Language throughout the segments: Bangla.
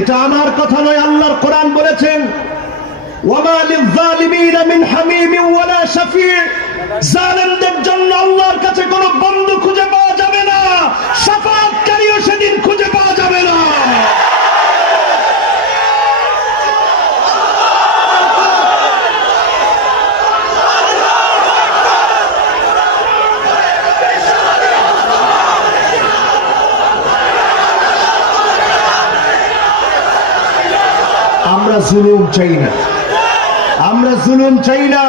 এটা আমার কথা নয়, আল্লাহর কোরআন বলেছেন ওয়ামা লিয-যালিমিনা মিন হামিমিন ওয়ালা শাফি', জালেমদের জন্য আল্লাহর কাছে কোনো বন্ধু খুঁজে পাওয়া যাবে না, শাফাআতকারীও সেদিন খুঁজে পাওয়া যাবে না। আমরা জুলুম চাই না, আমরা জুলুম চাই না,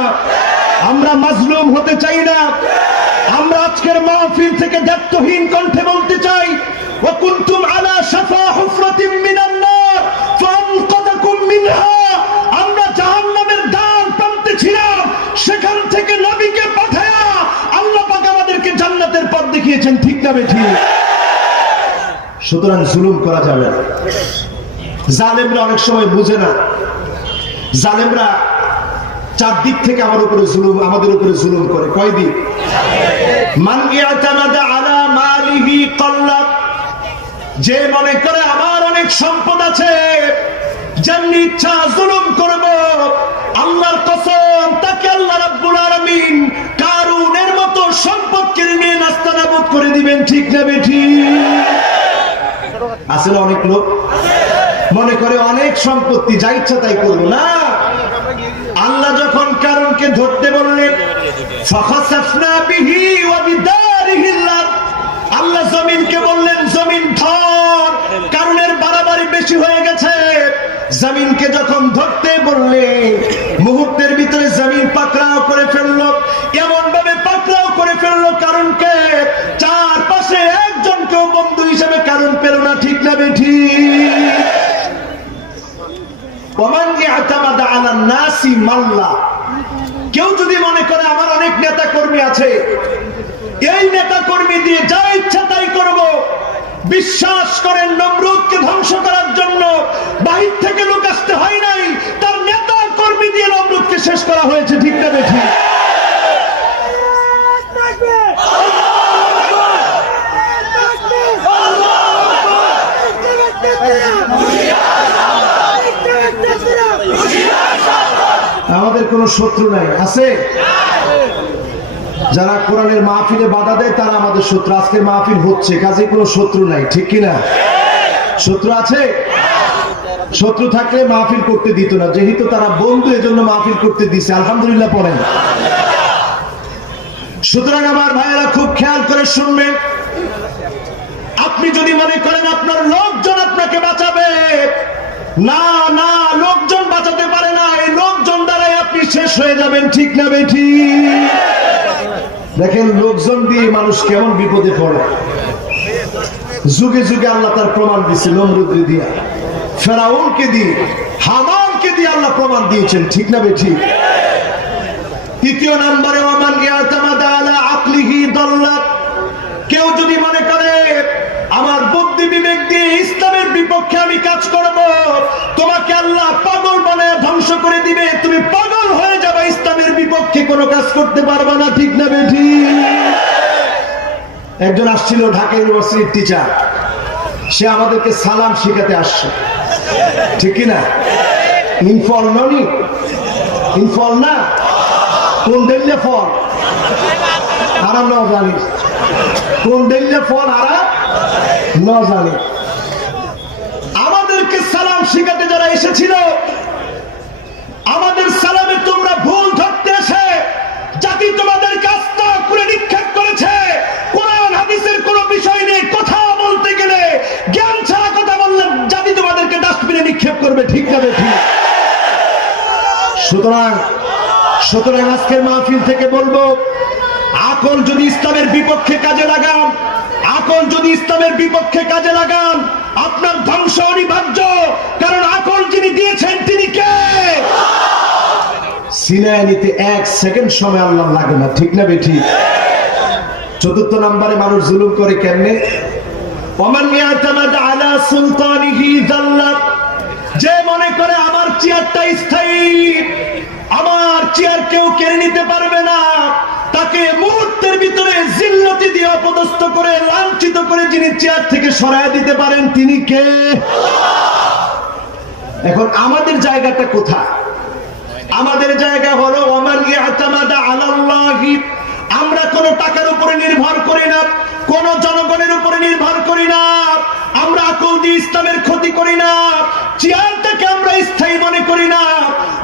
আমরা মাজলুম হতে চাই না। আমরা আজকের মাহফিল থেকে দায়িত্বহীন কণ্ঠে বলতে চাই ওয়া কুনতুম আলা শাফা হুফরাতিন মিনান নার ফাআনকাযাকুম মিনহা। আমরা জাহান্নামের দ্বার প্রান্তে ছিলাম, সেখান থেকে নবীকে পাঠায়া আল্লাহ পাক আমাদেরকে জান্নাতের পথ দেখিয়েছেন, ঠিক না বেঠিক? সুতরাং জুলুম করা যাবে না। জালেমরা অনেক সময় বুঝে না, জালেমরা চারদিক থেকে আমাদের উপরে জুলুম করে। কয়দিক? মান ইয়াতামাদা আলা মালিহি কাল্লাত, যে মনে করে আমার অনেক সম্পদ আছে, যেমনি ইচ্ছা জুলুম করব, আল্লাহর কসম তাকে আল্লাহ রাব্বুল আলামিন কারুনের মতো সম্পদ কিনে নিয়ে নাস্তানাবুদ করে দিবেন, ঠিক না বেঠিক? আসলে অনেক লোক মনে করে অনেক সম্পত্তি, যা ইচ্ছা তাই করবো না। আল্লাহ যখন কারণকে ধরতে বললেন ফাখাসাফনা বিহি ওয়া বিদারিহিল আরদ, আল্লাহ জমিনকে বললেন জমিন ধর, কারণের বাড়াবাড়ি বেশি হয়ে গেছে। জমিনকে যখন ধরতে বললেন, মুহূর্তের ভিতরে জমিন পাকড়াও করে ফেললো, এমন ভাবে পাকড়াও করে ফেললো কারণকে, চারপাশে একজনকেও বন্ধু হিসেবে কারণ পেল না, ঠিক না বেঠিক? কেউ যদি মনে করে আমার অনেক নেতা কর্মী আছে, এই নেতা কর্মী দিয়ে যা ইচ্ছা তাই করব, বিশ্বাস করেন নমরুদকে ধ্বংস করার জন্য বাহির থেকে লোক আসতে হয় নাই, তার নেতা কর্মী দিয়ে নমরুদকে শেষ করা হয়েছে, ঠিক না বেঠিক? আমাদের কোন শত্রু নাই, আছে? যারা কোরআনের মাহফিলে বাধা দেয় তারা আমাদের শত্রু। আজকের মাহফিল হচ্ছে, কাজে কোনো শত্রু নাই, ঠিক কিনা? শত্রু আছে? শত্রু থাকলে মাহফিল করতে দিত না, যেহেতু তারা বন্ধু এজন্য মাহফিল করতে দিছে, আলহামদুলিল্লাহ পড়েন। সুতরাং আমার ভাইয়েরা খুব খেয়াল করে শুনবেন, আপনি যদি মনে করেন আপনার লোকজন আপনাকে বাঁচাবে, না না, লোকজন বাঁচাতে পারে না, এই লোকজন দ্বারাই আপনি শেষ হয়ে যাবেন, ঠিক না বেঠিক? দেখেন লোকজন দিয়ে মানুষ কেমন বিপদে পড়ে। যুগে যুগে আল্লাহ তার প্রমাণ দিচ্ছে, নমরুদকে দিয়ে, ফেরাউনকে দিয়ে, হামানকে দিয়ে আল্লাহ প্রমাণ দিয়েছেন, ঠিক না বেঠিক? তৃতীয় নম্বরে ওয়ামান ইয়াতামাদা আলা আকলিহি দাল্লাত, কেউ যদি মনে করে আমার বুদ্ধি বিবেক দিয়ে ইসলামের বিপক্ষে আমি কাজ করব, তোমাকে আল্লাহ পাগল বানায় ধ্বংস করে দিবে, তুমি পাগল হয়ে যাবে, ইসলামের বিপক্ষে কোনো কাজ করতে পারবে না, ঠিক না বেঠিক? একজন আসছিল ঢাকা ইউনিভার্সিটির টিচার, সে আমাদেরকে সালাম শিখাতে আসছে, ঠিক কিনা? ইনফল ননি, ইনফল না, কোন দিল্লে ফল আরাম না জানি, কোন দিল্লে ফল আরাম না জানি। আমাদেরকে সালাম শিখাতে যারা এসেছিল, আমাদের সালামে তোমরা ভুল ধরতে এসে জাতি তোমাদের কাজটা করে নিক্ষেপ করেছে। কোরআন হাদিসের কোন বিষয় নিয়ে কথা বলতে গেলে জ্ঞান ছাড়া কথা বললে জাতি তোমাদেরকে ডাস্টবিনে নিক্ষেপ করবে, ঠিক না বেঠিক? সুতরাং আজকের মাহফিল থেকে বলবো, আকল যদি ইসলামের বিপক্ষে কাজে লাগান, আকল যদি ইসলামের বিপক্ষে কাজে লাগান, আপনার ধ্বংস অনিবার্য। কারণ আকল যিনি দিয়েছেন তিনি কে? সিনায় নিতে 1 সেকেন্ড সময় আল্লাহ লাগে না, ঠিক না বেঠিক? চতুর্থ নম্বরে মানুষ জুলুম করে কেমনে? ওমান ইয়াতামাদ আলা সুলতানিহি যাল্লাত, যে মনে করে আমার চেয়ারটা স্থায়ী, আমার চেয়ার কেউ কেড়ে নিতে পারবে না, তাকে মুহূর্তের ভিতরে জিল্লতি দিয়ে অপদস্থ করে লাঞ্ছিত করে যিনি চেয়ার থেকে সরায় দিতে পারেন তিনি কে? এখন আমাদের জায়গাটা কোথায়? আমাদের জায়গা হলো ওমান ইয়াতামাদা আলাল্লাহি, আমরা কোন টাকার উপরে নির্ভর করি না, কোন জনগণের উপরে নির্ভর করি না, আমরা আকল দিয়ে ইসলামের ক্ষতি করি না, চেয়ারটাকে আমরা স্থায়ী মনে করি না।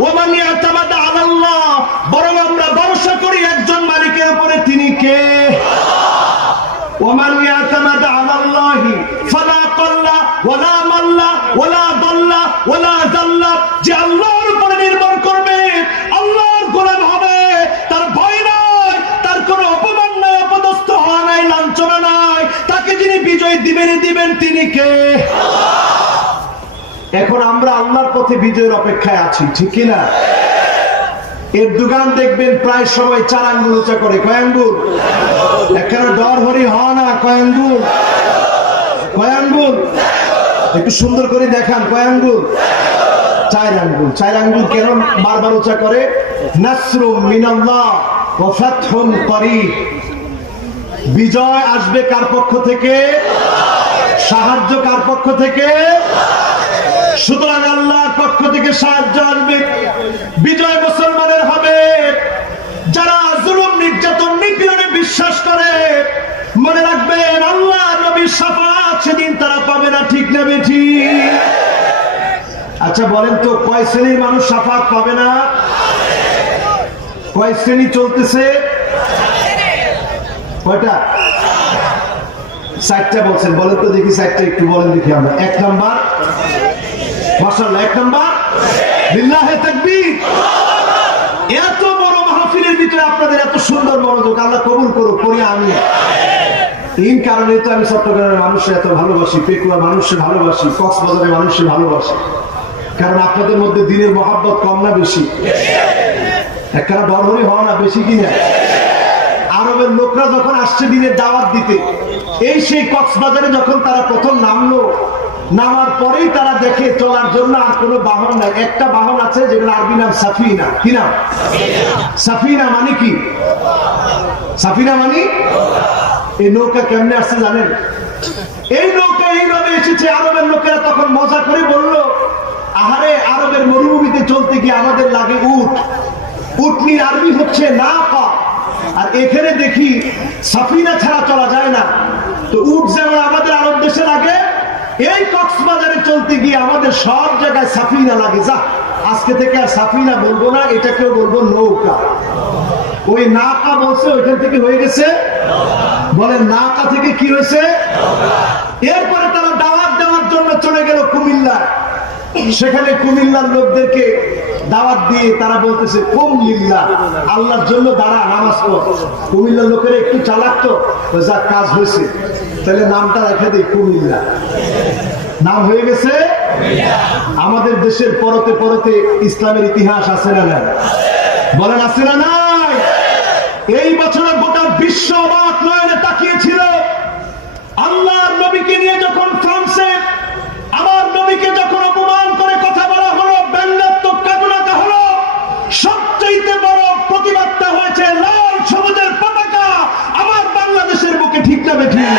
ওমান ইয়াতামাদা আলাল্লাহ, বরং আমরা ভরসা করি একজন মালিকের উপরে, তিনি কে? ওমান ইয়াতামাদা আলাল্লাহি ফালা কাল্লা ওয়ালা মাল্লা ওয়ালা দাল্লা ওয়ালা জাল্লা, যে আল্লাহর উপরে নির্ভর করবে, আল্লাহর গোলাম হবে, তার ভয় নাই, তার কোনো অপমান নাই, অপদস্থ হওয়া নাই, লাঞ্ছনা নাই, তাকে যিনি বিজয় দিবেন তিনি কে? এখন আমরা আল্লাহর পথে বিজয়ের অপেক্ষায় আছি, ঠিক কিনা? এর দোকান দেখবেন প্রায় সময় 4 আঙ্গুল উঁচা করে। কয় আঙ্গুল? এখানে ডর হরি হয় না। কয় আঙ্গুল? কয় আঙ্গুল? একটু সুন্দর করে দেখান। কয় আঙ্গুল? 4 আঙ্গুল। 4 আঙ্গুল কেন বারবার উঁচা করে? নাসরুম মিনাল্লাহ ওয়া ফাতহুন করিব, বিজয় আসবে কার পক্ষ থেকে? সাহায্য কার পক্ষ থেকে? সুতরাং আল্লাহর পক্ষ থেকে সাহায্য আসবে, বিজয় মুসলমানের হবে। যারা জুলুম নির্যাতন নিপীড়নে বিশ্বাস করে, মনে রাখবেন আল্লাহ নবীর শাফাত সেদিন তারা পাবে না, ঠিক না বেঠিক? আচ্ছা বলেন তো, কয় শ্রেণীর মানুষ শাফাত পাবে না? কয় শ্রেণী চলতেছে? কয়টা? 4টা বলছেন। বলেন তো দেখি 4টা, একটু বলেন দেখি আমরা। 1 নাম্বার, মাশাআল্লাহ, 1 নাম্বার, লিল্লাহে তাকবীর। এত বড় মাহফিলের ভিতরে আপনাদের এত সুন্দর মনোযোগ, আল্লাহ কবুল করুক, করি আমি। এই কারণে তো আমি চট্টগ্রামের মানুষের এত ভালোবাসি, পেকুয়ার মানুষের ভালোবাসি, কক্সবাজারের মানুষের ভালোবাসি, কারণ আপনাদের মধ্যে দিনের মহাব্বত কম না বেশি? একখানা ডরহরি হওয়া না বেশি কিনা? আরবের লোকরা যখন আসছে দিনের দাওয়াত দিতে, এই সেই কক্সবাজারে যখন তারা প্রথম নামলো, নামার পরেই তারা দেখে চলার জন্য আর কোনো বাহন নাই। একটা বাহন আছে, যেগুলো আরবি নাম সাফিনা। কি নাম? সাফিনা মানে কি? সাফিনা মানে এই নৌকা কেমনে আসছে জানেন? এই নৌকা এইভাবে এসেছে। আরবের লোকেরা তখন মজা করে বলল, আহারে, আরবের মরুভূমিতে চলতে গিয়ে আমাদের লাগে উট। উটনির আরবি হচ্ছে নাকা, আর এখানে দেখি সাফিনা ছাড়া চলা যায় না। তো উট যেমন আমাদের আরব দেশে লাগে, এই কক্সবাজারে চলতে গিয়ে আমাদের সব জায়গায় সাফিনা লাগে। যা, আজকে থেকে আর সাফিনা বলবো না, এটাকেও বলবো নৌকা। ওই নাকা বলছে, ওইখান থেকে হয়ে গেছে, বলেন নাকা থেকে কি হয়েছে? এরপরে তারা দাওয়াত দেওয়ার জন্য চলে গেল কুমিল্লা। সেখানে কুমিল্লার লোকদেরকে দাওয়াত দিয়ে তারা বলতেছে, কুম লিল্লাহ, আল্লাহর জন্য দাঁড়া, নামাজ পড়। কুমিল্লার লোকেরা একটু চালাক তো, যা কাজ হয়েছে, তাহলে নামটা রেখে দেয় কুমিল্লা। নাম হয়ে গেছে। আমাদের দেশের পরতে পরতে ইসলামের ইতিহাস আছে না নাই? বলেন আছে না নাই? এই বছরে গোটা বিশ্ব অবাক নয়নে তাকিয়েছিল আল্লাহর নবীকে নিয়ে, যখন ফ্রান্সে আমার নবীকে যখন অপমান করে কথা বলা হলো, ব্যঙ্গাত্মক কাটুনাটা হলো, সবচেয়ে বড় প্রতিবাদটা হয়েছে লাল সবুজের পতাকা আমার বাংলাদেশের বুকে, ঠিক না বেঠিক?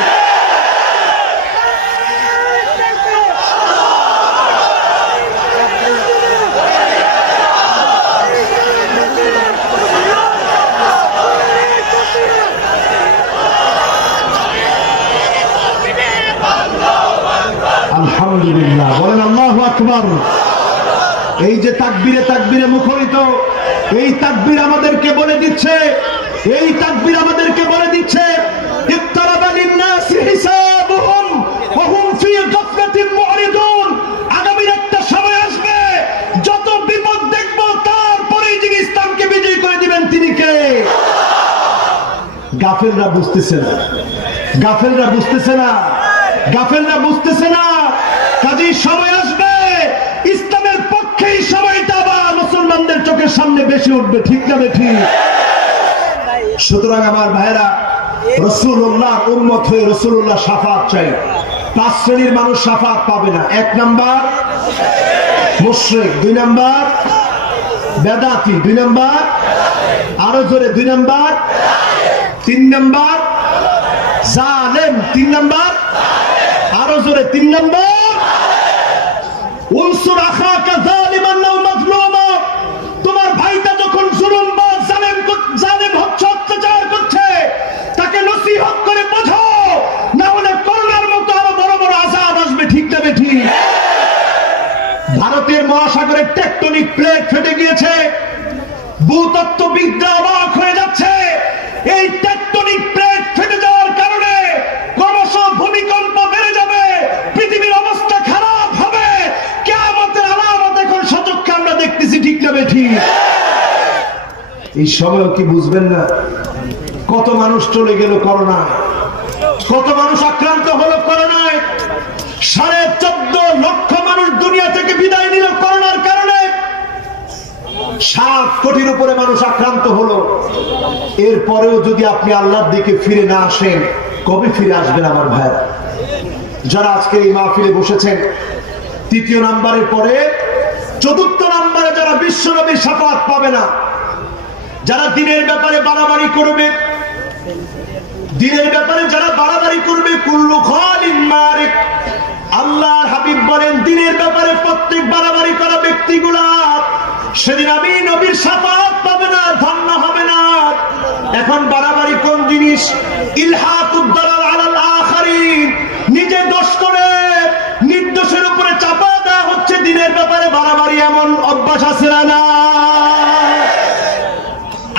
আলহামদুলিল্লাহ, বলেন আল্লাহু আকবার। এই যে তাকবীরে তাকবীরে মুখরিত, এই তাকবীর আমাদেরকে বলে দিচ্ছে, এই তাকবীর আমাদেরকে বলে দিচ্ছে, ইক্তারাবা লিন-নাসি হিসাবুহুম ওয়া হুম ফি গাফলাতিন মুরিদুন। আগামীর একটা সময় আসবে, যত বিপদ দেখব তারপরেই যিনি ইসলামকে বিজয় করে দিবেন তিনি কে? গাফেলরা বুঝতেছে না, গাফেলরা বুঝতেছে না, গাফেলরা বুঝতেছে না। কাজেই সময় আসবে, ইসলামের পক্ষেই সময়টা আবার মুসলমানদের চোখের সামনে বেশি উঠবে, ঠিক না বেঠিক? সুতরাং আমার ভাইরা, রাসূলুল্লাহর উম্মত হয়ে রাসূলুল্লাহ শাফাত চাই। পাঁচ শ্রেণীর মানুষ শাফাত পাবে না। এক নাম্বার মুশরিক, দুই নাম্বার বেদাতি, দুই নাম্বার আরো জোরে দুই নাম্বার, তিন নাম্বার জালেম, তিন নাম্বার আরো জোরে তিন নাম্বার উনসুর আখাকা যালিমান আও মাজলুমা। তোমার ভাইটা যখন জুলুম বা জালেম হচ্ছে, অত্যাচার করছে, তাকে নসিহত করে বোঝাও, না হলে করোনার মতো আরো বড় বড় আযাব আসবে। ঠিক না ঠিক? ভারতের মহাসাগরের টেকটনিক প্লেট ফেটে গিয়েছে, ভূতত্ত্ববিদরা অবাক হয়ে যাচ্ছে। এই টেকটনিক প্লেট ফেটে যাওয়ার কারণে ক্রমশ ভূমিকম্প বেড়ে যাবে, পৃথিবীর অবস্থা খারাপ হবে, কিয়ামতের আলামত এখন সচক্ষে আমরা দেখতেছি। ঠিক না ঠিক? এই সময় কি বুঝবেন না? কত মানুষ চলে গেল করোনায়, কত মানুষ আক্রান্ত হলো করোনায়, 14.5 লক্ষ মানুষ দুনিয়া থেকে বিদায় নিল করোনার কারণে, 7 কোটির উপরে মানুষ আক্রান্ত হলো। এরপরেও যদি আপনি আল্লাহর দিকে ফিরে না আসেন, কবে ফিরে আসবেন আমার ভাই? যারা আজকে এই মাহফিলে বসেছেন, 3য় নাম্বারের পরে 4র্থ নাম্বারে যারা বিশ্বনবীর শাফাত পাবে না, যারা দিনের ব্যাপারে বাড়াবাড়ি করবে, দিনের ব্যাপারে যারা বাড়াবাড়ি করবে, কুল্লু খালিন মারিক। আল্লাহর হাবিব বলেন, দিনের ব্যাপারে প্রত্যেক বাড়াবাড়ি করা ব্যক্তিগুলা সেদিন আমি নবীর শাফাত পাবে না, ধন্য হবে না। এখন বাড়াবাড়ি কোন জিনিস? ইলহাকুদ দালাল আলাল আখারিন, নিজে দোষ করে নির্দোষের উপরে চাপা দেওয়া হচ্ছে। দিনের ব্যাপারে বাড়াবাড়ি এমন অভ্যাস আছে না?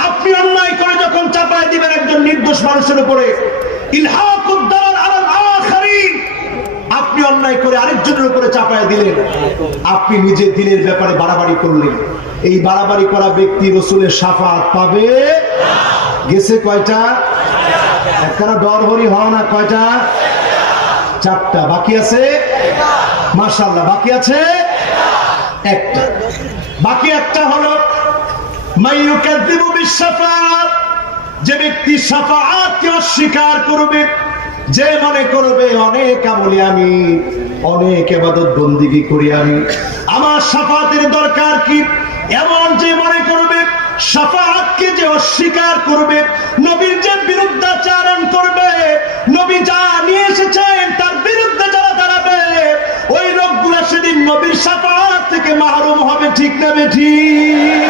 আপনি অন্যায় করে যখন চাপায় দিবেন একজন নির্দোষ মানুষের উপরে, ইলহাকুদ দালাল আলাল আখারিন, আপনি অন্যায় করে আরেকজনের উপরে চাপায় দিলেন, আপনি নিজে দিনের ব্যাপারে বাড়াবাড়ি করলেন। এই বাড়াবাড়ি করা ব্যক্তি রাসূলের শাফাত পাবে গেছে কয়টা? একখানা ডরহরি হওয়া না, কয়টা? 4টা বাকি আছে। মাশাআল্লাহ, বাকি আছে একটা। বাকি একটা হলো মাইয়ুকাযযিবু বিশ-শাফাআত, যে ব্যক্তি শাফাআতকে অস্বীকার করবে, যে মনে করবে অনেক আমলে আমি, অনেক ইবাদত বন্দেগী করি আমি, আমার শাফাতের দরকার কি, এমন যে মনে করবে, শাফাআতকে যে অস্বীকার করবে, নবীর যে বিরুদ্ধাচরণ করবে, নবী যা নিয়ে এসেছেন তার বিরুদ্ধে যারা দাঁড়াবে, ওই লোকগুলা সেদিন নবীর শাফাআত থেকে মাহরুম হবে। ঠিক না ঠিক?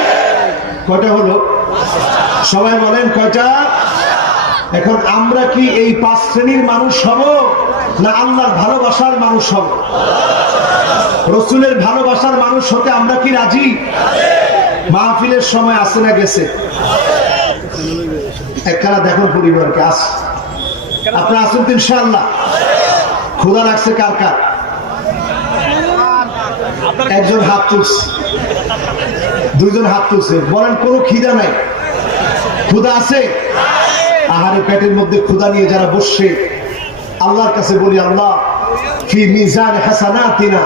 কয়টা হলো? সবাই বলেন কয়টা? এখন আমরা কি এই 5 শ্রেণীর মানুষ হব, না আল্লাহর ভালোবাসার মানুষ হব? রাসূলের ভালোবাসার মানুষ হতে আমরা কি রাজি? মাহফিলের সময় আসে না গেছে? একখানা দেখুন পরিবারকে, আস আপনারা আসুন তো ইনশাআল্লাহ। ক্ষুধা লাগছে কার কার? একজন হাত তুলছে, 2জন হাত তুলছে, বলেন কোনো খিদা নাই? ক্ষুধা আছে? আহারে পেটের মধ্যে ক্ষুধা নিয়ে যারা বসছে, আল্লাহর কাছে বলি, আল্লাহ ফি মিজান হাসানাতিনা,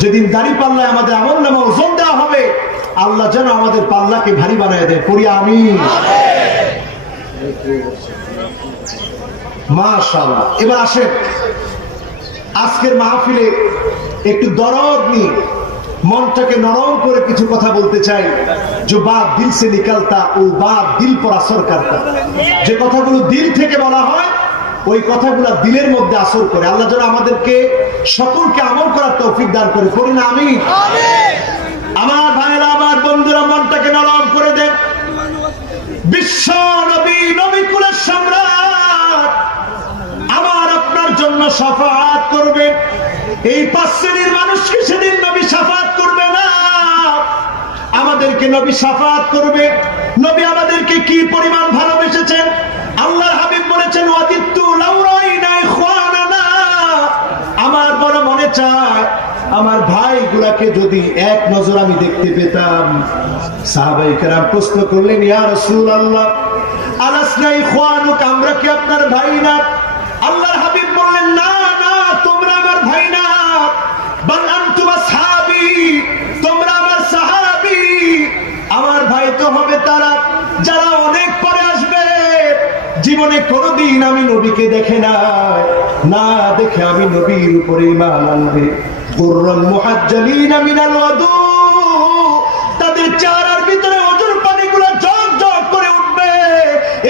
যেদিন দাড়ি পাল্লায় আমাদের আমলনামা ওজন দেওয়া হবে, আল্লাহ যেন আমাদের পাল্লাকে ভারী বানায় দেয়। পড়ি আমিন। মাশাআল্লাহ। এবার আসেন, আজকের মাহফিলে একটু দরদ নিয়ে মনটাকে নরম করে কিছু কথা বলতে চাই। जो बात दिल से निकलता वो बात दिल पर असर करता। যে কথাগুলো দিল থেকে বলা হয়, ওই কথাগুলো দিলের মধ্যে আসর করে। আল্লাহ যেন আমাদেরকে সকলকে আমল করার তৌফিক দান করে। করি না আমি? আমার ভাইরা, আমার বন্ধুরা, মনটাকে নরম করে দেন। বিশ্ব নবী, নবী কুলের সম্রাট আমার আপনার জন্য শাফাআত করবে। এই 5 শ্রেণীর মানুষকে সেদিন নবী শাফাআত করবে না, আমাদেরকে নবী শাফাআত করবে। নবী আমাদেরকে কি পরিমাণ ভালোবেসেছেন! আল্লাহর হাবিব বলেছেন, ওয়াদিতু লাউ রাইনা ইখওয়ানানা, আমার বড় মনে চায় আমার ভাইগুলাকে যদি এক নজর আমি দেখতে পেতাম। সাহাবায়ে কেরাম প্রশ্ন করলেন, ইয়া রাসূলুল্লাহ, আলাসনা ইখওয়ানুক, আমরা কি আপনার ভাই না? আল্লাহর হাবিব বললেন, না না, তোমরা আমার ভাই না, বাল আনতুম আসহাবী, তোমরা আমার সাহাবী। আমার ভাই তো হবে তারা যারা অনেক পরে আসবে, জীবনে কোনোদিন আমি নবীকে দেখে নাই, না দেখে আমি নবীর উপরে ঈমান আনবে। গুররান মুহাজ্জালিনা মিনাল ওয়াদু, তাদের চেহারার ভিতরে ওজুর পানিগুলো ঝক ঝক করে উঠবে।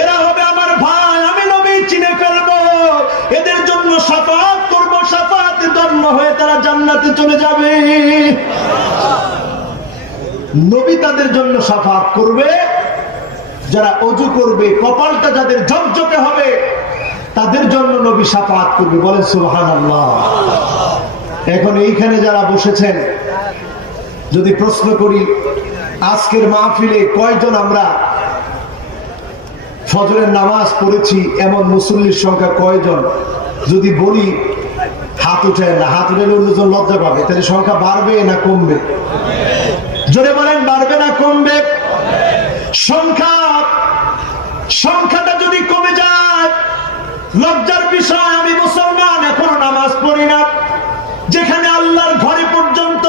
এরা হবে আমার ভাই, আমি নবী চিনে ফেলবো, এদের জন্য শাফাআত করব, শাফাআতে ধন্য হয়ে তারা জান্নাতে চলে যাবে। নবী তাদের জন্য শাফাআত করবে, যারা ওযু করবে, কপালটা যাদের ঝকঝকে হবে, তাদের জন্য নবী শাফাআত করবে। বলেন সুবহানাল্লাহ। এখন এইখানে যারা বসেছেন, যদি প্রশ্ন করি আজকের মাহফিলে কয়জন আমরা ফজরের নামাজ পড়েছি এমন মুসল্লির সংখ্যা কয়জন? যদি বলি হাত উঠে না, হাত উঠে অন্যজন লজ্জা পাবে, তাহলে সংখ্যা বাড়বে না কমবে? জোরে বলেন, বাড়বে না কমবে? সংখ্যাটা যদি কমে যায় লজ্জার বিষয়, আমি মুসলমান এখনো নামাজ পড়ি না। যেখানে আল্লাহর ঘরে পর্যন্ত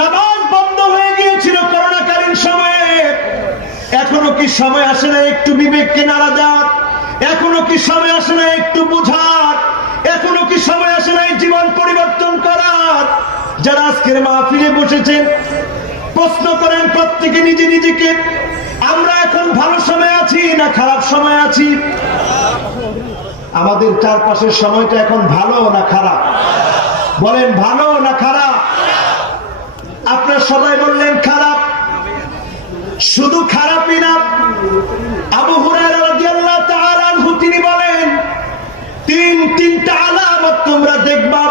নামাজ বন্ধ হয়ে গিয়েছিল করোনাকালীন সময়ে, এখনো কি সময় আসে না একটু বিবেককে নাড়া দেওয়ার? এখনো কি সময় আসে না একটু বুঝার? এখনো কি সময় আসে না জীবন পরিবর্তন করার? যারা আজকের মাহফিলে বসেছেন, প্রশ্ন করেন প্রত্যেকে নিজে নিজেকে, আমরা এখন ভালো সময় আছি না খারাপ সময় আছি? আমাদের চারপাশের সময়টা এখন ভালো না খারাপ? বলেন ভালো না খারাপ? আপনারা সবাই বললেন খারাপ। শুধু খারাপই না, আবু হুরায়রা রাদিয়াল্লাহু তাআলা আনহু তিনি বলেন, তিনটা আলামত তোমরা দেখবা,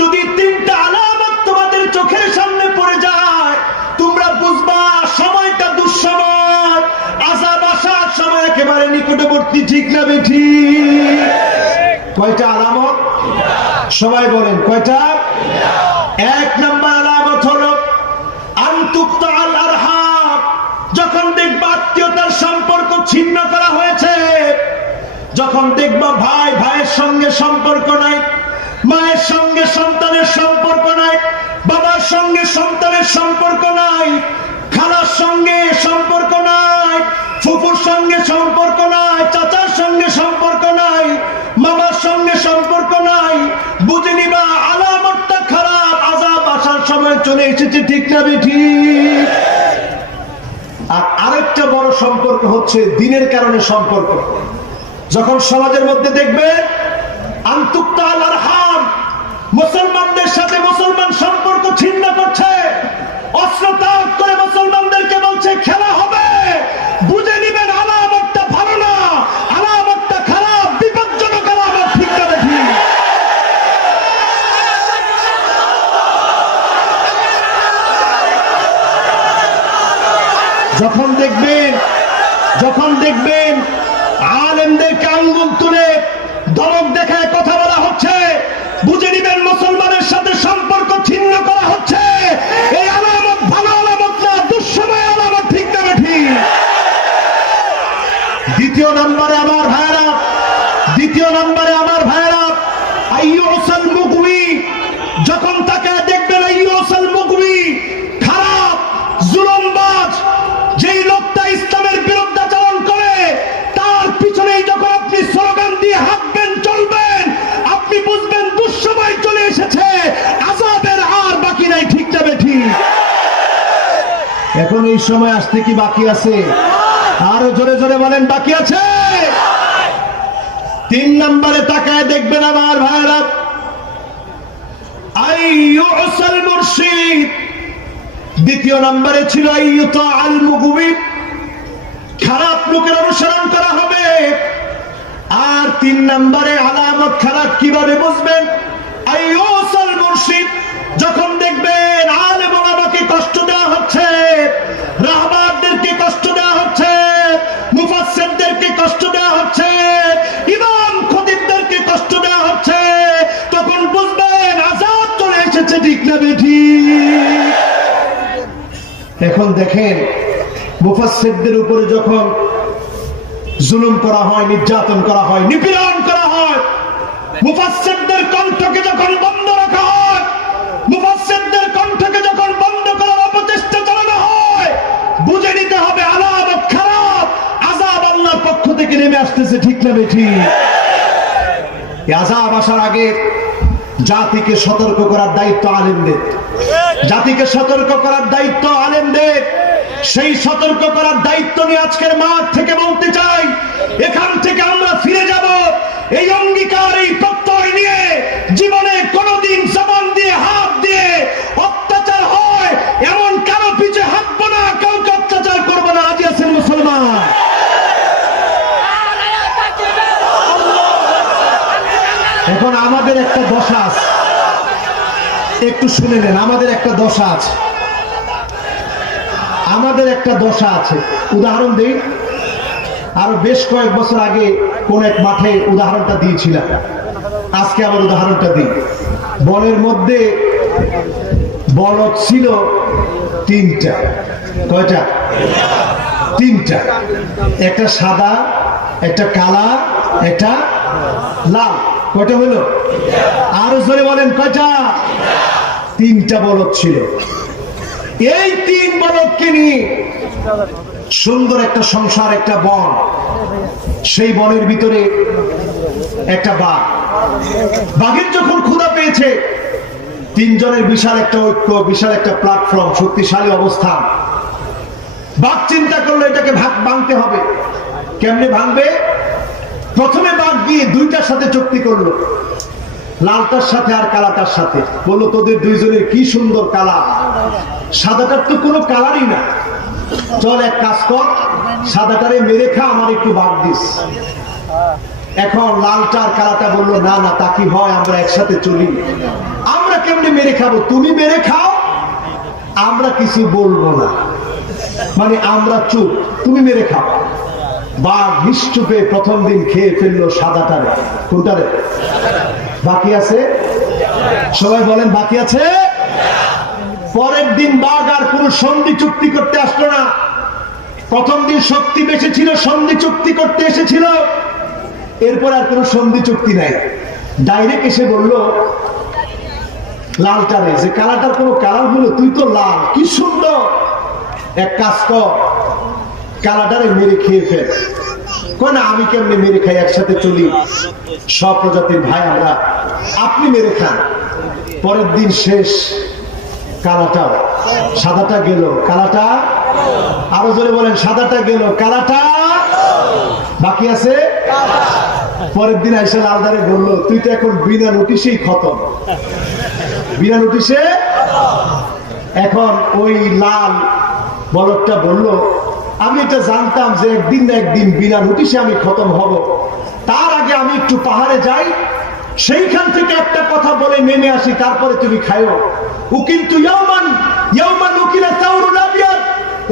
যদি তিনটা আলামত তোমাদের চোখের সামনে পড়ে যায় তোমরা বুঝবা সময়টা দুঃসময়, আযাব আসার সময় একেবারে নিকটবর্তী। ঠিক না বেঠিক? কয়টা আলামত? সবাই বলেন কয়টা? এক নম্বর আলামত হলো আনতুকতাল আরহাম, যখন দেখবা আত্মীয়তার সম্পর্ক ছিন্ন করা হয়েছে, যখন দেখবা ভাই ভাইয়ের সঙ্গে সম্পর্ক নাই, মায়ের সঙ্গে সন্তানের সম্পর্ক নাই, বাবার সঙ্গে সন্তানের সম্পর্ক নাই, খালার সঙ্গে সম্পর্ক নাই, ফুফুর সঙ্গে সম্পর্ক নাই, চাচার সঙ্গে সম্পর্ক নাই, মামার সঙ্গে সম্পর্ক নাই, বুঝে নিবা আলামতটা খারাপ, আযাব আসার সময় চলে এসেছে। ঠিক না বেঠিক? আর আরেকটা বড় সম্পর্ক হচ্ছে দিনের কারণে সম্পর্ক। যখন সমাজের মধ্যে দেখবেন আনতুকতাল আরহাম, মুসলমানদের সাথে মুসলমান সম্পর্ক ছিন্ন করছে, অস্ত্র তাক করে মুসলমানদেরকে বলছে খেলা হবে, বুঝে নিবেন আলামতটা ভালো না, আলামতটা খারাপ, বিপজ্জনক আলামত। ঠিক না দেখি? যখন দেখবেন আলেমদেরকে আঙ্গুল তুলে ধমক দেখায় কথা বলা হচ্ছে, বুঝে নিবেন মুসলমানের সাথে সম্পর্ক ছিন্ন করা হচ্ছে। এই আলামত ভালো আলামত না, দুঃসময় আলামত। ঠিক না বেঠিক? দ্বিতীয় নম্বরে আমার ভাইরা, আইয়ুসাল মুগবি, যখন তাকে দেখবেন আইয়ুসাল মুগবি, খারাপ জুলুমবাজ, যেই লোকটা ইসলামের বিরুদ্ধাচরণ করে, তার পিছনেই যখন আপনি স্লোগান দিয়ে হাঁটবেন চলবেন, আপনি বুঝবেন দুঃসময় চলে এসেছে, আযাবের আর বাকি নাই। ঠিক না বেঠিক? এখন এই সময় আসতে কি বাকি আছে? আরো জোরে জোরে বলেন, বাকি আছে। তিন নম্বরে তাকায় দেখবেন আমার ভাইরা, আইয়ুসাল মুরশিদ। দ্বিতীয় নম্বরে ছিল আইয়ুতাল মুগবি, খারাপ লোকের অনুসরণ করা হবে। আর তিন নম্বরে আলামত খারাপ কিভাবে বুঝবেন? আইয়ুসাল মুরশিদ, যখন দেখবেন আলেম ওলামাকে কষ্ট দেওয়া হচ্ছে, রাহবারদেরকে কষ্ট দেওয়া হচ্ছে, মুফাসসিরদেরকে কষ্ট দেওয়া হচ্ছে, ইমাম খতিবদেরকে কষ্ট দেওয়া হচ্ছে, তখন বুঝবেন আযাব চলে এসেছে। ঠিক না বেঠিক? এখন দেখেন মুফাসসিরদের উপরে যখন জুলুম করা হয়, নির্যাতন করা হয়, নিপীড়ন করা হয়, মুফাসসিরদের কণ্ঠকে যখন বন্ধ রাখা হয়, মুফাসসিরদের কণ্ঠকে যখন বন্ধ করার অপচেষ্টা চালানো হয়, বুঝে নিতে হবে আলামত খারাপ, আযাব আল্লাহর পক্ষ থেকে নেমে আসতেছে। ঠিক না বেঠিক? আযাব আসার আগে জাতিকে সতর্ক করার দায়িত্ব আলেমদের, জাতিকে সতর্ক করার দায়িত্ব আলেমদের। সেই সতর্ক করার দায়িত্ব নিয়ে আজকের মাঠ থেকে বলতে চাই, এখান থেকে আমরা ফিরে যাব এই অঙ্গীকার, এই প্রত্যয় নিয়ে, জীবনে কোনোদিন জবান দিয়ে হাত দিয়ে অত্যাচার হয় এমন কারো পিছে হাঁটবো না, কাউকে অত্যাচার করবো না। রাজি আছেন মুসলমান? এখন আমাদের একটা দশা আছে, একটু শুনে নেন। আমাদের একটা দশা আছে, আমাদের একটা দশা আছে। উদাহরণ দিই, আরো বেশ কয়েক বছর আগে কোন এক মাঠে উদাহরণটা দিয়েছিলাম, আজকে আবার উদাহরণটা দিই। বনের মধ্যে বলদ ছিল তিনটা। কয়টা? তিনটা। একটা সাদা, একটা কালা, একটা লাল। কয়টা হলো? আরো জোরে বলেন, কয়টা? তিনটা বলদ ছিল। এই তিন বলদকে নিয়ে সুন্দর একটা সংসার, একটা বন। সেই বনের ভিতরে একটা বাঘ। বাঘের যখন ক্ষুধা পেয়েছে, তিনজনের বিশাল একটা ঐক্য, বিশাল একটা প্ল্যাটফর্ম, শক্তিশালী অবস্থান। বাঘ চিন্তা করলো এটাকে ভাঙতে হবে। কেমনে ভাঙবে? প্রথমে বাঘ গিয়ে দুইটার সাথে চুক্তি করলো, লালটার সাথে আর কালাটার সাথে। বললো, তোদের দুইজনের কি সুন্দর কালার, সাদাটার তো কোনো কালারই না, চল এক কাজ কর, সাদাটারে মেরে খা, আমার একটু ভাগ দিস। এখন লালটা আর কালাটা বললো, না না, তা কি হয়, আমরা একসাথে চলি। আমরা কেমনে মেরে খাবো? তুমি মেরে খাও, আমরা কিছু বলবো না, মানে আমরা চুপ, তুমি মেরে খাও। বাঘ নিশ্চুপে প্রথম দিন খেয়ে ফেললো সাদাটারে। কোনটারে? বাকি আছে? সবাই বলেন, বাকি আছে? পরের দিন বাঘ আর কোন সন্ধি চুক্তি করতে আসলো না। প্রথম দিন শক্তি বেশি ছিল, সন্ধি চুক্তি করতে এসেছিল। এরপর আর কোন সন্ধি চুক্তি নাই, ডাইরেক্ট এসে বলল লালটারে যে কালাটার কোন কালার হলো, তুই তো লাল, কি সুন্দর, এক কাজ কর, কালাটারে মেরে খেয়ে ফেল। কয় না, আমি কেমনে মেরে খাই, একসাথে চলি, সব প্রজাতির ভাই আমরা, আপনি মেরে খান। পরের দিন শেষ, কালাটা, সাদাটা গেল, কালাটা, আরো জোরে বলেন, সাদাটা গেল, কালাটা বাকি আছে। পরের দিন আইসা লালদারে বললো, তুই তো এখন বিনা নোটিশেই খতম, বিনা নোটিশে। এখন ওই লাল বলদটা বলল, আমি এটা জানতাম যে একদিন না একদিন বিনা নোটিশে আমি খতম হব, তার আগে আমি একটু পাহাড়ে যাই, সেইখান থেকে একটা কথা বলে নেমে আসি, তারপরে তুমি খাইও। ও কিন্তু ইয়াউমান উকিলা তাউরুল আবিয়াদ,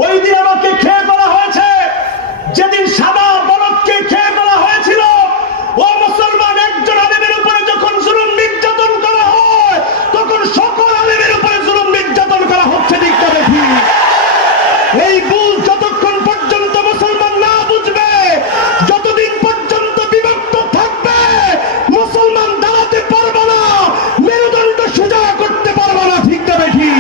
ওই দিন আমাকে খেয়ে ফেলা হয়েছে যেদিন সাদা বলদকে খেয়ে ফেলা হয়েছিল। ও মুসলমান, একজন আলেমের উপরে যখন জুলুম নির্যাতন করা হয়, তখন সকল আলেমের উপরে জুলুম নির্যাতন করা হচ্ছে। ঠিক না বেঠি? এই ভুল যতক্ষণ পর্যন্ত মুসলমান না বুঝবে, যতদিন পর্যন্ত বিভক্ত থাকবে, মুসলমান দাঁড়াতে পারবে না, মেরুদণ্ড সোজা করতে পারবে না। ঠিক না বেঠি?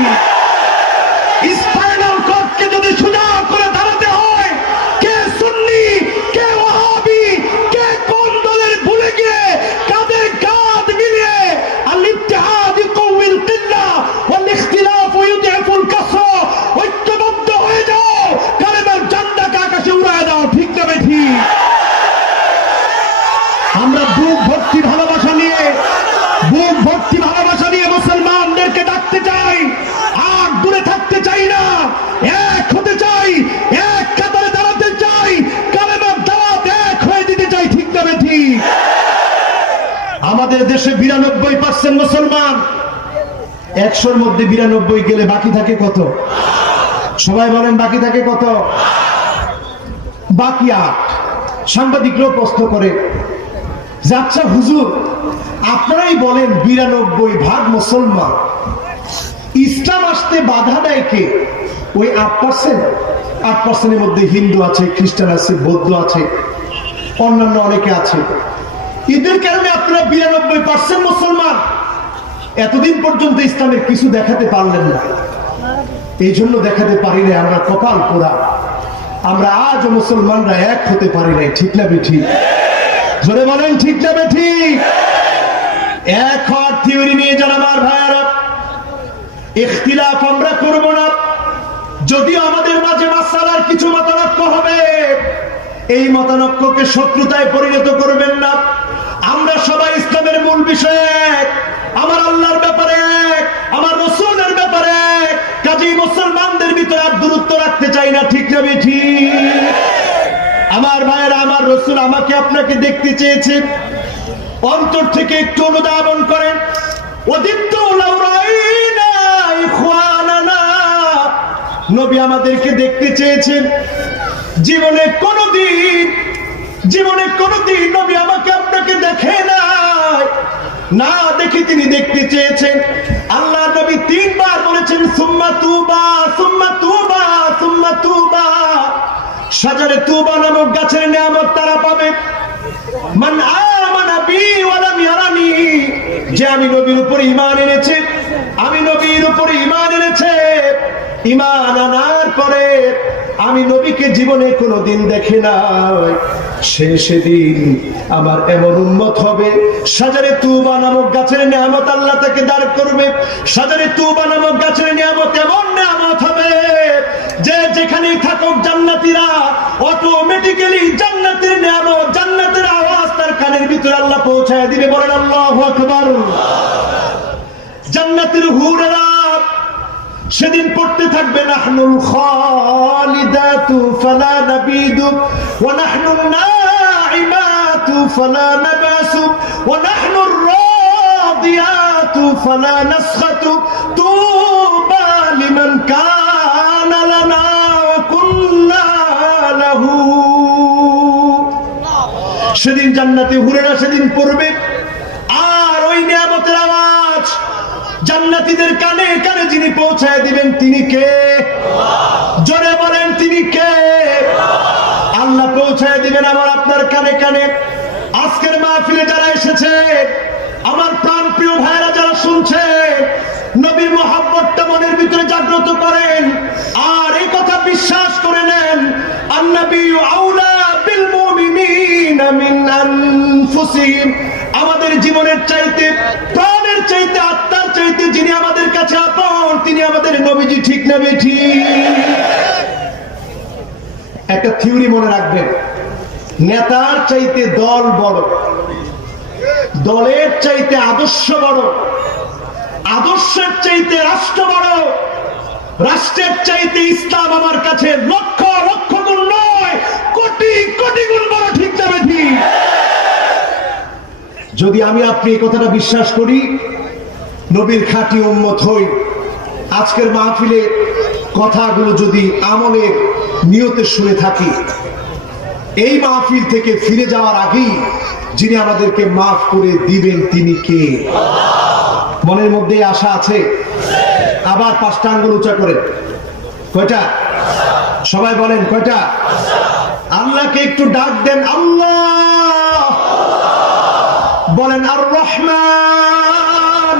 স্পাইনাল কর্ডকে যদি সোজা করে দাঁড়াতে হয়, কে সুন্নি, কে ওয়াহাবি, কে কোন দলের ভুলে গিয়ে কাঁধে কাঁধ মিলিয়ে আল-ইত্তিহাদ ইউকাউইল কিল্লা ওয়াল ইখতিলাফ ইউদঈফুল কাসরা, ঐক্যবদ্ধ হয়ে যাও, কালেমার ঝান্ডাকে আকাশে উড়ায় দাও। ঠিক না বেঠি? আমরা বুক ভর্তি ভালোবাসা নিয়ে, বুক ভর্তি ভালোবাসা নিয়ে মুসলমানদেরকে ডাকতে চাই, আর দূরে থাকতে চাই না, এক হতে চাই, এক কাতারে দাঁড়াতে চাই, কালেমার দাওয়াত এক হয়ে দিতে চাই। ঠিক না বেঠি? আমাদের দেশে 92% মুসলমান, 100-র মধ্যে 92 গেলে বাকি থাকে কত? সবাই বলেন, বাকি থাকে কত? বাকি 8। সাংবাদিকরাও প্রশ্ন করে যে, আচ্ছা হুজুর, আপনারাই বলেন 92% মুসলমান, ইসলাম আসতে বাধা দেয় কে? ওই 8%। 8%-এর মধ্যে হিন্দু আছে, খ্রিস্টান আছে, বৌদ্ধ আছে, অন্যান্য অনেকে আছে। এদের কারণে আপনারা 92% মুসলমান, এতদিন পর্যন্ত ইসলামের কিছু দেখাতে পারলেন না। এই জন্য দেখাতে পারি না, আমরা কপাল পোড়া, আমরা আজও মুসলমানরা এক হতে পারি নাই। ঠিক না বেঠি? জোরে বলেন, ঠিক না বেঠি? এক হওয়ার থিওরি নিয়ে যান আমার ভাইয়ারা, ইখতিলাফ আমরা করব না। যদিও আমাদের মাঝে মাসালার কিছু মতানক্য হবে, এই মতানক্যকে শত্রুতায় পরিণত করবেন না। আমরা সবাই ইসলামের মূল বিষয়ে এক, আমার আল্লাহর ব্যাপারে এক, আমার রাসূলের ব্যাপারে এক। কাজেই মুসলমানদের ভিতরে আর দূরত্ব রাখতে চাই না, ঠিক না ঠিক? আমার ভাইয়েরা, আমার রাসূল আমাকে আপনাকে দেখতে চেয়েছে, অন্তর থেকে একটু অনুধাবন করেন। ওয়াদিতু লাউ রাইনা ইখওয়ানানা, নবী আমাদেরকে দেখতে চেয়েছেন। জীবনে কোনদিন নবী আমাকে আপনাকে দেখে নাই, না দেখে তিনি দেখতে চেয়েছেন। আল্লাহ নবী 3 বার বলেছেন সুম্মা তুবা সুম্মা তুবা সুম্মা তুবা। শাজারে তুবা নামক গাছের নিয়ামত তারা পাবে, মান আমানা বি ওয়া লাম ইয়ারানি, যে আমি নবীর উপর ঈমান এনেছে, আমি নবীর উপর ঈমান এনেছে। ঈমান আনার পরে আমি নবীকে জীবনে কোনোদিন দেখি নাই, সেদিন আমার এমন উম্মত হবে, শাজারে তুবা নামক গাছের নিয়ামত আল্লাহ তাকে দাঁড় করবে। শাজারে তুবা নামক গাছের নিয়ামত এমন নিয়ামত হবে যে যেখানেই থাকুক জান্নাতীরা অটোমেটিক্যালি জান্নাতের নিয়ামত, জান্নাতের আওয়াজ তার কানের ভিতরে আল্লাহ পৌঁছায় দিবে। বলেন আল্লাহু আকবার। জান্নাতের হুরেরা সেদিন পড়তে থাকবে নাহনুল খালিদাতু ফালা নাবিদু ওয়া নাহনুন নাইমাতু ফালা নাবাসু ওয়া নাহনুর রাদিয়াতু ফালা নাসখাতু তুবা লিমান কানা লানা ওয়া কুন্না লাহু। সেদিন জান্নাতে হুরেরা সেদিন পড়বে, আর ওই নিয়ামতের আওয়াজ জান্নাতীদের কানে কানে যিনি পৌঁছায় দিবেন তিনি কে? জোরে বলেন তিনি কে? আল্লাহ পৌঁছায় দিবেন আমার আপনার কানে কানে। আজকের মাহফিলে যারা এসেছে, আমার প্রাণ প্রিয় ভাইরা যারা শুনছেন, নবীর মুহাব্বতটা মনের ভিতরে জাগ্রত করেন, আর এই কথা বিশ্বাস করে নেন, আন-নাবিয়্যু আউলা বিল মুমিনিনা মিন আনফুসিহিম। আমাদের জীবনের চাইতে, প্রাণের চাইতে, আত্মার চাইতে যিনি আমাদের কাছে আপন তিনি আমাদের নবীজি, ঠিক না ঠিক? একটা থিওরি মনে রাখবেন, নেতার চাইতে দল বড়, দলের চাইতে আদর্শ বড়, আদর্শের চাইতে রাষ্ট্র বড়, রাষ্ট্রের চাইতে ইসলাম আমার কাছে লক্ষ লক্ষ গুণ নয়, কোটি কোটি গুণ বড়, ঠিক না ঠিক? যদি আমি আপনি এই কথাটা বিশ্বাস করি, নবীর খাঁটি উম্মত হই, আজকের মাহফিলে কথাগুলো যদি আমলের নিয়তে শুনে থাকি, এই মাহফিল থেকে ফিরে যাওয়ার আগেই যিনি আমাদেরকে মাফ করে দিবেন তিনি কে? মনের মধ্যে আশা আছে? আবার 5টা আঙ্গুল উঁচা করেন। কয়টা? সবাই বলেন কয়টা? আল্লাহকে একটু ডাক দেন, আল্লাহ। বলেন আর রহমান,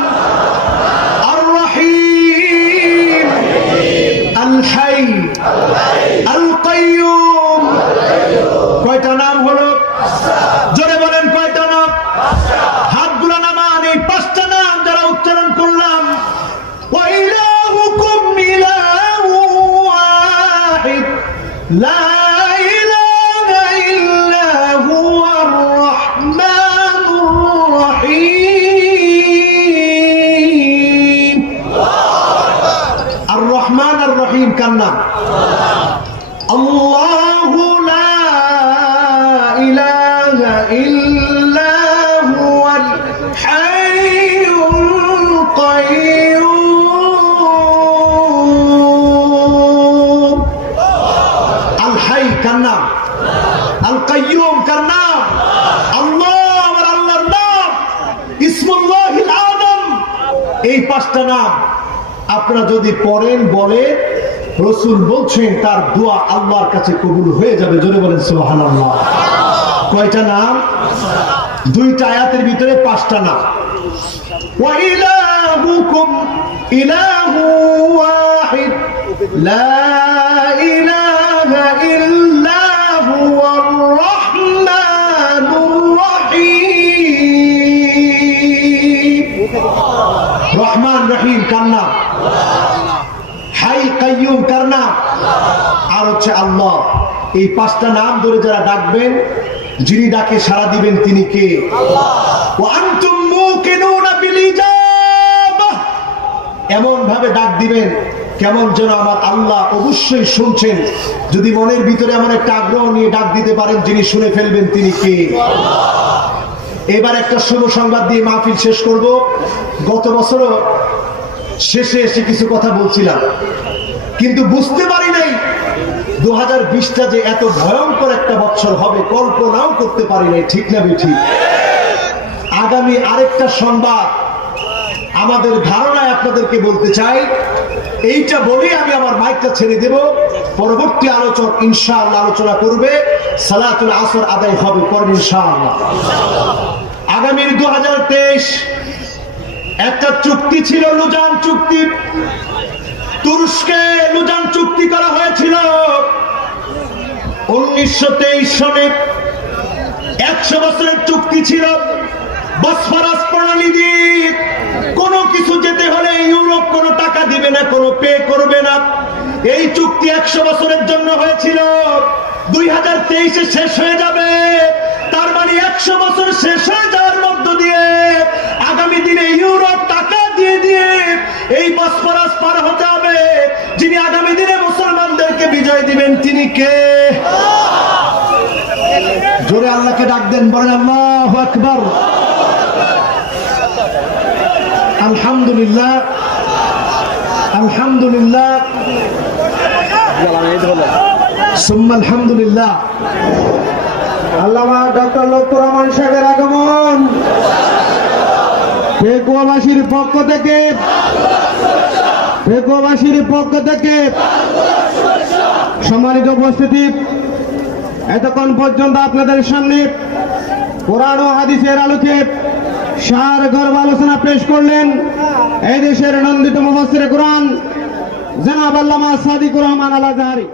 আর রহিম, আল হাই, আল কাইয়ুম। কয়টা নাম হলো? জোরে বলেন কয়টা নাম? হাতগুলো নামান। এই 5টা নাম যারা উচ্চারণ করলাম, ওয়া ইলাহুকুম ইলাহু ওয়াহিদ লা কার নাম? আল্লাহু লা ইলাহা ইল্লা হুয়াল হাইয়ুল কাইয়্যুম। আল হাই কার নাম? আল কাইয়্যুম কার নাম? আল্লাহ, আমার আল্লাহর নাম, ইসমুল্লাহিল আযম। এই 5টা নাম আপনারা যদি পড়েন, বলে রাসূল বলছেন তার দোয়া আল্লাহর কাছে কবুল হয়ে যাবে। জোরে বলেন সুবহানাল্লাহ। কয়টা নাম? 2টা আয়াতের ভিতরে 5টা নাম। ওয়া ইলাহুকুম ইলাহু ওয়াহিদ লা ইলাহা ইল্লা হুয়ার রাহমানুর রহিম। রহমান রহিম কার নাম? হাই কাইয়ুম কার নাম? আর হচ্ছে আল্লাহ। এই পাঁচটা নাম ধরে যারা ডাকবেন, যিনি ডাকে সাড়া দিবেন তিনি কে? আল্লাহ। ওয়া আনতুম মুকিনুনা বিল ইজাবাহ, এমন ভাবে ডাক দিবেন কেমন যেন আমার আল্লাহ অবশ্যই শুনছেন। যদি মনের ভিতরে এমন একটা আগ্রহ নিয়ে ডাক দিতে পারেন, যিনি শুনে ফেলবেন তিনি কে? আল্লাহ। এবার একটা শুভ সংবাদ দিয়ে মাহফিল শেষ করব। গত বছরও শেষে এসে কিছু কথা বলছিলাম, কিন্তু বুঝতে পারি নাই 2020টা যে এত ভয়ঙ্কর একটা বছর হবে, কল্পনাও করতে পারি নাই। ঠিক না বেঠিক? আগামী আরেকটা সংবাদ আমাদের ধারণায় আপনাদেরকে বলতে চাই। এইটা বলি আমি আমার মাইকটা ছেড়ে দেব। পরবর্তী আলোচক ইনশাআল্লাহ আলোচনা করবে, সালাতুল আসর আদায় হবে পরে ইনশাআল্লাহ। আগামীর 2023 একটা চুক্তি ছিল, লুজান চুক্তি। তুরস্কে লুজান চুক্তি করা হয়েছিল 1923 সনে। 100 বছরের চুক্তি ছিল। বসফরাস প্রণালী দিয়ে কোনো কিছু যেতে হলে ইউরোপ কোনো টাকা দিবে না, কোনো পে করবে না। এই চুক্তি 100 বছরের জন্য হয়েছিল। 2023-এ শেষ হয়ে যাবে। তার মানে 100 বছর শেষ হয়ে যাওয়ার মধ্য দিয়ে আগামী দিনে ইউরোপ টাকা দিয়ে দিয়ে এই বসফরাস পার হতে হবে। যিনি আগামী দিনে মুসলমানদেরকে বিজয় দিবেন তিনি কে? জোরে আল্লাহকে ডাক দেন, বলেন আল্লাহু আকবার। আলহামদুলিল্লাহ, আলহামদুলিল্লাহ, সুম্মা আলহামদুলিল্লাহ। আল্লামা ডক্টর লুৎফর রহমান সাহেবের আগমন পেকুয়াবাসীর পক্ষ থেকে, পেকুয়াবাসীর পক্ষ থেকে সম্মানিত উপস্থিতি, এতক্ষণ পর্যন্ত আপনাদের সামনে কোরআন ও হাদিসের আলোকে সারগর্ভ আলোচনা পেশ করলেন এই দেশের নন্দিত মুফাসসিরে কোরআন জনাব আল্লামা সাদিকুর রহমান আল আজহারী।